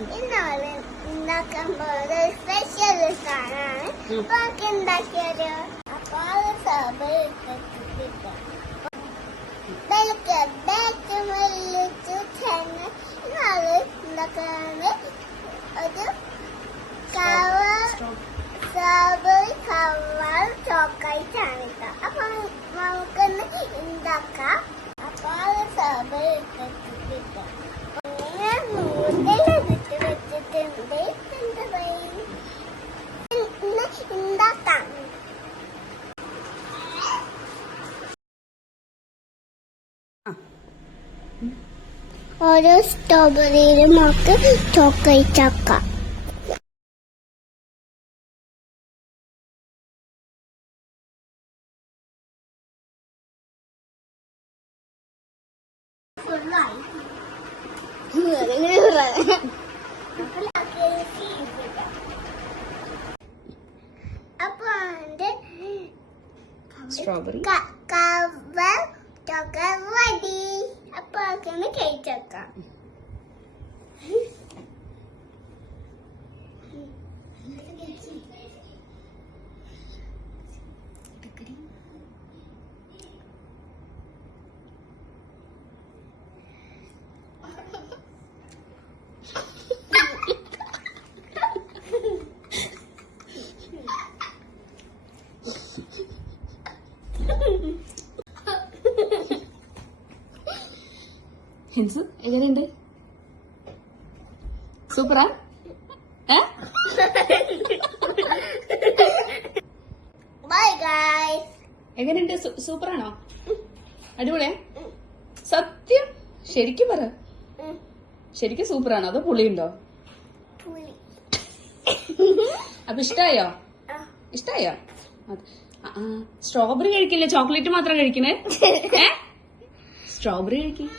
ഇന്നാള് ഉണ്ടാക്കാൻ പോകുന്നത് സ്പെഷ്യൽ സാധനമാണ്. അപ്പൊ നമുക്ക് ഉണ്ടാക്കിയത് അപ്പൊ ഇന്നാള് ഉണ്ടാക്കാണ് ഒരു സ്ട്രോബെറി കവർ ചോക്ലേറ്റ് ആണ് കേട്ടോ. അപ്പൊ നമുക്കൊന്ന് ഉണ്ടാക്കാം. അപ്പൊ സ്ട്രോബെറി ഇട്ടിട്ട് ഉണ്ടാക്കാം. ഓരോ സ്ട്രോബെറിയിലും നമുക്ക് ചോക്ലേറ്റ് ആക്കാം. അപ്പൊ സ്ട്രോബെറി കവർ ചോക്ലേറ്റ് റെഡി. അപ്പൊ കേക്ക് ആക്കാം. ഹിൻസ് എങ്ങനെയുണ്ട്? സൂപ്പറാ? Bye guys. എങ്ങനെയുണ്ട്? സൂപ്പറാണോ? അടിപൊളിയാ? സത്യം ശരിക്കും പറ. ശരിക്കും സൂപ്പറാണോ അതോ പുളിയുണ്ടോ? അപ്പൊ ഇഷ്ടായോ? ഇഷ്ടായോ? സ്ട്രോബെറി കഴിക്കില്ലേ, ചോക്ലേറ്റ് മാത്രം കഴിക്കണേ? സ്ട്രോബെറി കഴിക്കും.